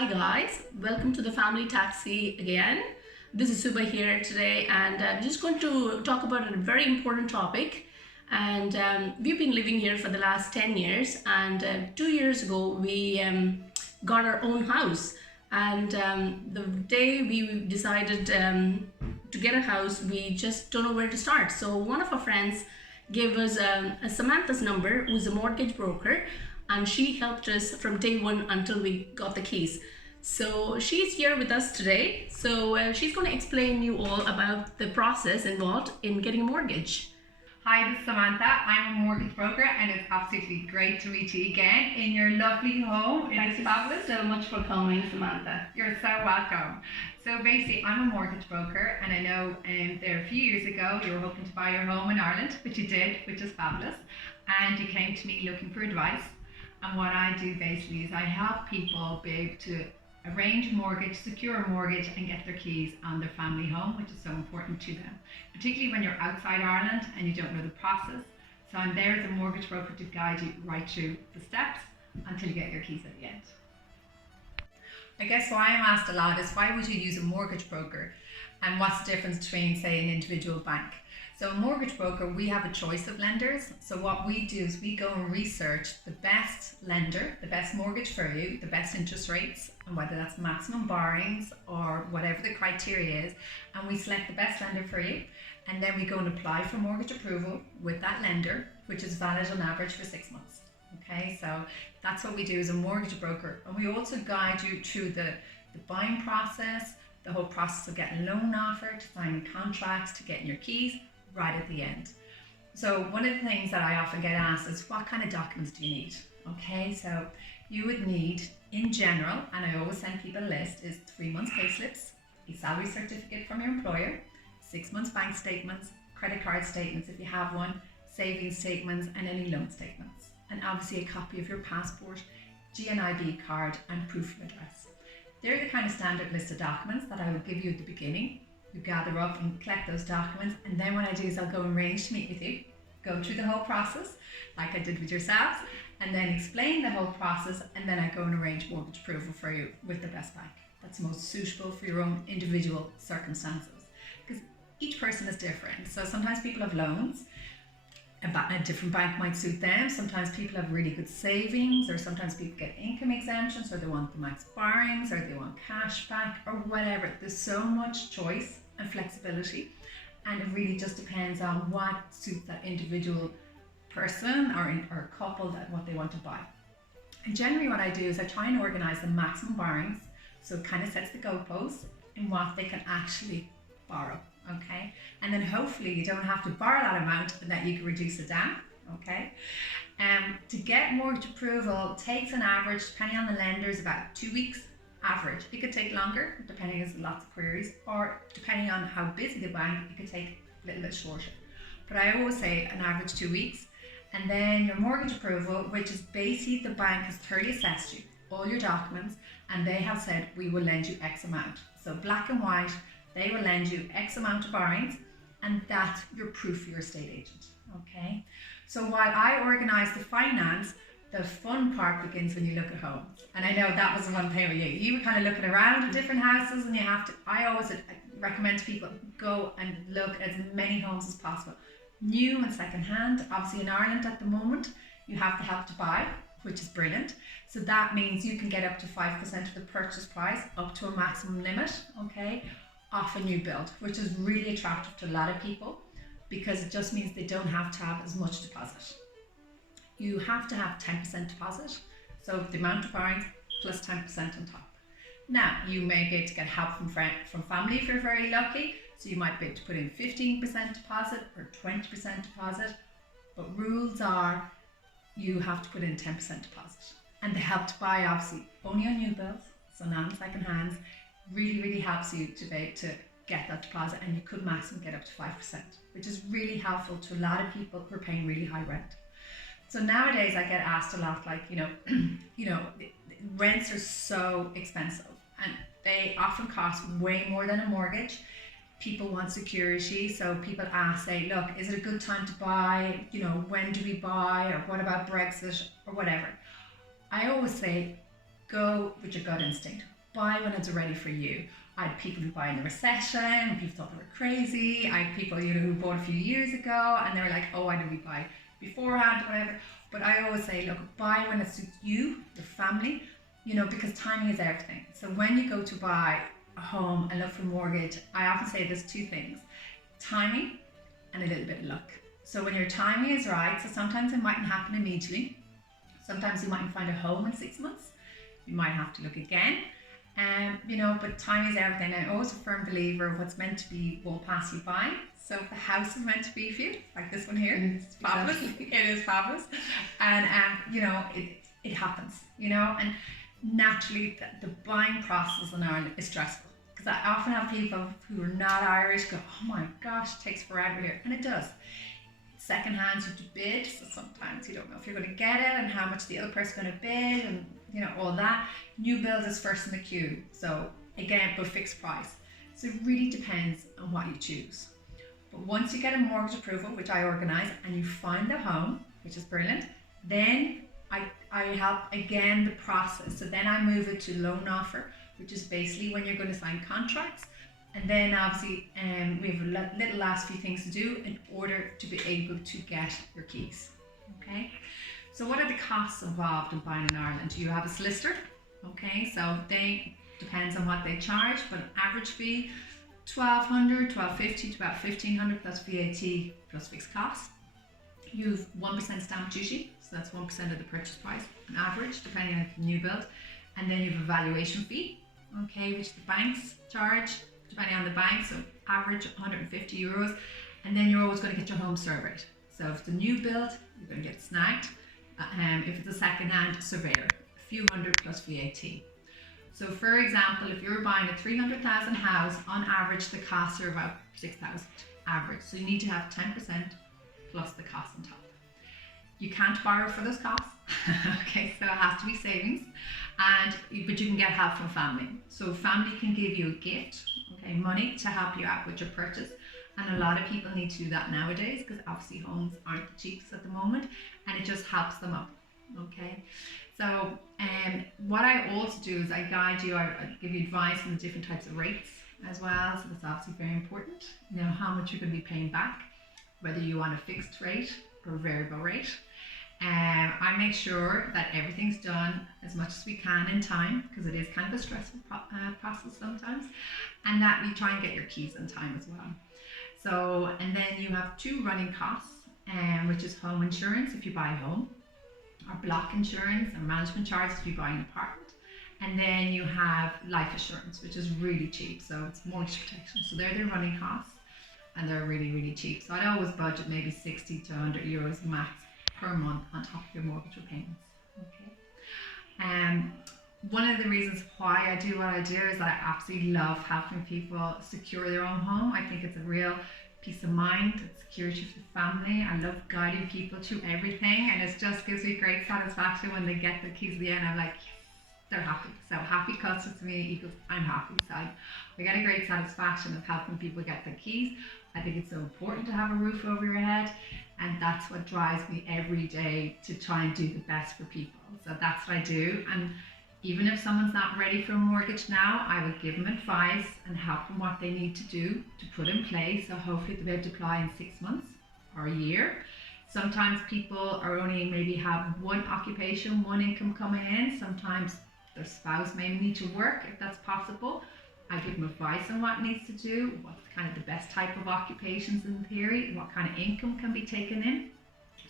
Hi guys, welcome to the Family Taxi again. This is Suba here today, and I'm just going to talk about a very important topic. And we've been living here for the last 10 years, and 2 years ago we got our own house. And the day we decided to get a house, we just don't know where to start. So one of our friends gave us Samantha's number, who's a mortgage broker, and she helped us from day one until we got the keys. So she's here with us today. So she's going to explain you all about the process involved in getting a mortgage. Hi, this is Samantha. I'm a mortgage broker, and it's absolutely great to meet you again in your lovely home. Thank you fabulous so much for coming, Samantha. You're so welcome. So basically, I'm a mortgage broker, and I know there a few years ago you were hoping to buy your home in Ireland, which you did, which is fabulous. And you came to me looking for advice. And what I do basically is I help people be able to arrange a mortgage, secure a mortgage, and get their keys on their family home, which is so important to them, particularly when you're outside Ireland and you don't know the process. So I'm there as a mortgage broker to guide you right through the steps until you get your keys at the end. I guess why I'm asked a lot is, why would you use a mortgage broker, and what's the difference between, say, an individual bank? So a mortgage broker, we have a choice of lenders. So what we do is we go and research the best lender, the best mortgage for you, the best interest rates, and whether that's maximum borrowings or whatever the criteria is, and we select the best lender for you. And then we go and apply for mortgage approval with that lender, which is valid on average for 6 months. Okay, so that's what we do as a mortgage broker. And we also guide you through the buying process, the whole process of getting a loan offer, to signing contracts, to getting your keys, right at the end. So one of the things that I often get asked is, what kind of documents do you need? Okay, so you would need, in general, and I always send people a list, is 3 months pay slips, a salary certificate from your employer, 6 months bank statements, credit card statements if you have one, savings statements, and any loan statements. And obviously a copy of your passport, GNIB card, and proof of address. They're the kind of standard list of documents that I would give you at the beginning. You gather up and collect those documents, and then what I do is I'll go and arrange to meet with you, go through the whole process like I did with yourselves, and then explain the whole process, and then I go and arrange mortgage approval for you with the best bank that's most suitable for your own individual circumstances, because each person is different. So sometimes people have loans, a different bank might suit them. Sometimes people have really good savings, or sometimes people get income exemptions, or they want the max borrowings, or they want cash back, or whatever. There's so much choice and flexibility, and it really just depends on what suits that individual person or couple, that what they want to buy. And generally what I do is I try and organize the maximum borrowings, so it kind of sets the goalposts in what they can actually borrow. Okay, and then hopefully you don't have to borrow that amount, and that you can reduce it down. Okay, to get mortgage approval takes an average, depending on the lenders, about 2 weeks average. It could take longer depending on lots of queries, or depending on how busy the bank, it could take a little bit shorter. But I always say an average 2 weeks. And then your mortgage approval, which is basically the bank has thoroughly assessed you, all your documents, and they have said, we will lend you X amount. So black and white, they will lend you X amount of borrowings, and that's your proof for your estate agent. Okay, so while I organise the finance, the fun part begins when you look at homes. And I know that was the one thing with you. You were kind of looking around at different houses, and you have to, I always recommend to people, go and look at as many homes as possible. New and second hand. Obviously in Ireland at the moment, you have the Help to Buy, which is brilliant. So that means you can get up to 5% of the purchase price, up to a maximum limit, okay, off a new build, which is really attractive to a lot of people, because it just means they don't have to have as much deposit. You have to have 10% deposit, so the amount of borrowing plus 10% on top. Now, you may be able to get help from family if you're very lucky, so you might be able to put in 15% deposit or 20% deposit, but rules are you have to put in 10% deposit. And the Help to Buy, obviously only on new builds, so not on second hands, really helps you to be able to get that deposit, and you could maximum get up to 5%, which is really helpful to a lot of people who are paying really high rent. So nowadays I get asked a lot, like, rents are so expensive, and they often cost way more than a mortgage. People want security, so people ask, say, look, is it a good time to buy? When do we buy? Or what about Brexit? Or whatever. I always say, go with your gut instinct. Buy when it's ready for you. I had people who buy in the recession, and people thought they were crazy. I had people, who bought a few years ago, and they were like, oh, why did we buy beforehand, whatever. But I always say, look, buy when it suits you, your family, because timing is everything. So when you go to buy a home and look for a mortgage, I often say there's two things: timing and a little bit of luck. So when your timing is right, so sometimes it mightn't happen immediately. Sometimes you mightn't find a home in 6 months. You might have to look again. But time is everything. I'm always a firm believer of what's meant to be won't pass you by. So if the house is meant to be for you, like this one here, it's fabulous. Exactly. It is fabulous. And, it happens, and naturally the buying process in Ireland is stressful. Because I often have people who are not Irish go, oh my gosh, it takes forever here. And it does. Secondhand, you have to bid, so sometimes you don't know if you're going to get it and how much the other person's going to bid and all that. New build is first in the queue, so again, but fixed price. So it really depends on what you choose. But once you get a mortgage approval, which I organise, and you find the home, which is brilliant, then I help again the process. So then I move it to loan offer, which is basically when you're going to sign contracts. And then obviously we have a little last few things to do in order to be able to get your keys. Okay, so what are the costs involved in buying in Ireland? You have a solicitor, okay, so they depends on what they charge, but an average fee $1,200, $1,250 to about $1,500 plus VAT plus fixed costs. You've 1% stamp duty, so that's 1% of the purchase price, an average, depending on the new build. And then you have a valuation fee, okay, which the banks charge, depending on the bank, so average €150. And then you're always going to get your home surveyed. So if it's a new build, you're going to get snagged. If it's a second-hand, surveyor, a few hundred plus VAT. So for example, if you're buying a 300,000 house, on average the costs are about 6,000 average. So you need to have 10% plus the cost on top. You can't borrow for those costs, okay, so it has to be savings, but you can get help from family. So family can give you a gift, okay, money to help you out with your purchase. And a lot of people need to do that nowadays because obviously homes aren't the cheapest at the moment, and it just helps them up, okay. So what I also do is I guide you, I give you advice on the different types of rates as well, so that's obviously very important. How much you're going to be paying back, whether you want a fixed rate or variable rate. I make sure that everything's done as much as we can in time, because it is kind of a stressful process sometimes, and that we try and get your keys in time as well. So, and then you have two running costs, which is home insurance if you buy a home, or block insurance and management charges if you buy an apartment. And then you have life assurance, which is really cheap, so it's mortgage protection. So they're the running costs, and they're really, really cheap. So I'd always budget maybe 60 to 100 euros max per month on top of your mortgage repayments. Okay. One of the reasons why I do what I do is that I absolutely love helping people secure their own home. I think it's a real peace of mind, it's security for the family. I love guiding people through everything, and it just gives me great satisfaction when they get the keys at the end. I'm like, yes, they're happy. So happy customers to me equals I'm happy. So I get a great satisfaction of helping people get the keys. I think it's so important to have a roof over your head, and that's what drives me every day to try and do the best for people. So that's what I do. And even if someone's not ready for a mortgage now, I would give them advice and help them what they need to do to put in place. So hopefully they'll be able to apply in 6 months or a year. Sometimes people are only maybe have one occupation, one income coming in. Sometimes their spouse may need to work if that's possible. I give them advice on what needs to do, what's kind of the best type of occupations in theory, what kind of income can be taken in.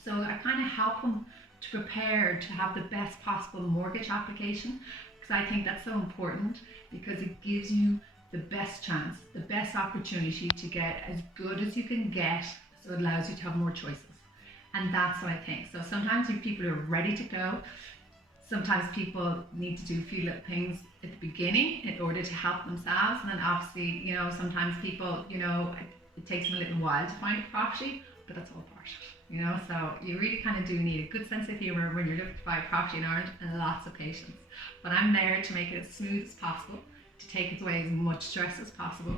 So I kind of help them to prepare to have the best possible mortgage application, because I think that's so important, because it gives you the best chance, the best opportunity to get as good as you can get, so it allows you to have more choices. And that's what I think. So sometimes people are ready to go. Sometimes people need to do a few little things at the beginning in order to help themselves. And then obviously, sometimes people, it takes them a little while to find a property, but that's all part of it, so you really kind of do need a good sense of humor when you're looking to buy a property in Ireland, and lots of patience. But I'm there to make it as smooth as possible, to take away as much stress as possible.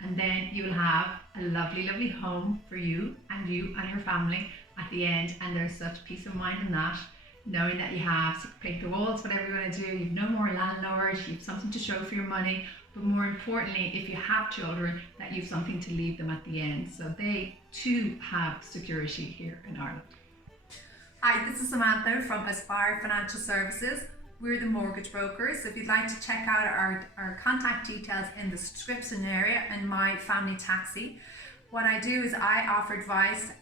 And then you will have a lovely, lovely home for you and your family at the end. And there's such peace of mind in that. knowing that you have to paint the walls, whatever you want to do, you've no more landlord, you've something to show for your money, but more importantly, if you have children, that you've something to leave them at the end. So they too have security here in Ireland. Hi, this is Samantha from Aspire Financial Services. We're the mortgage brokers. If you'd like to check out our contact details in the description area in MYFAMILYTAXI, what I do is I offer advice,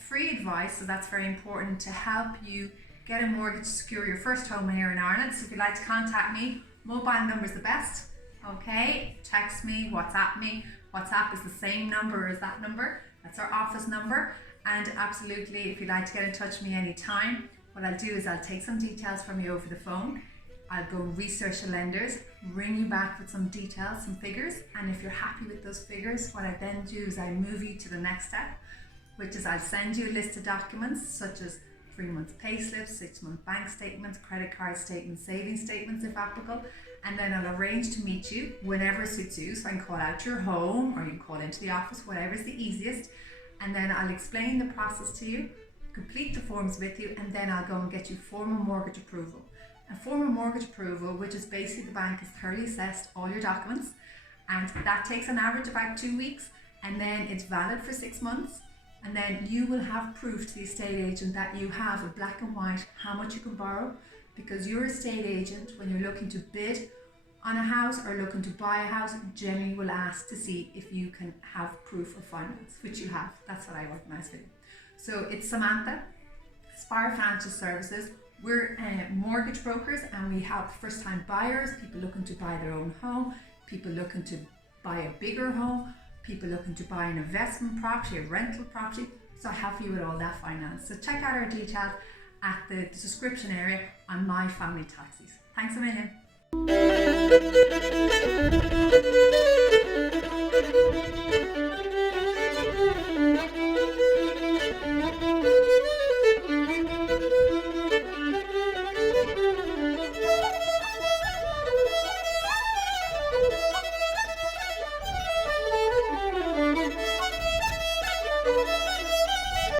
free advice, so that's very important to help you get a mortgage to secure your first home here in Ireland. So if you'd like to contact me, mobile number is the best. Okay, text me, WhatsApp me. WhatsApp is the same number as that number. That's our office number. And absolutely, if you'd like to get in touch with me anytime, what I'll do is I'll take some details from you over the phone. I'll go research the lenders, ring you back with some details, some figures, and if you're happy with those figures, what I then do is I move you to the next step, which is I'll send you a list of documents such as 3 months pay slips, 6-month bank statements, credit card statements, savings statements if applicable, and then I'll arrange to meet you whenever suits you. So I can call out to your home or you can call into the office, whatever's the easiest, and then I'll explain the process to you, complete the forms with you, and then I'll go and get you formal mortgage approval. A formal mortgage approval, which is basically the bank has thoroughly assessed all your documents, and that takes on average about 2 weeks, and then it's valid for 6 months, and then you will have proof to the estate agent that you have a black and white how much you can borrow, because your estate agent, when you're looking to bid on a house or looking to buy a house, generally will ask to see if you can have proof of finance, which you have. That's what I organise for you. So it's Samantha, Aspire Financial Services. We're mortgage brokers, and we help first-time buyers, people looking to buy their own home, people looking to buy a bigger home, people looking to buy an investment property, a rental property. So I help you with all that finance. So check out our details at the description area on MYFAMILYTAXI. Thanks a million.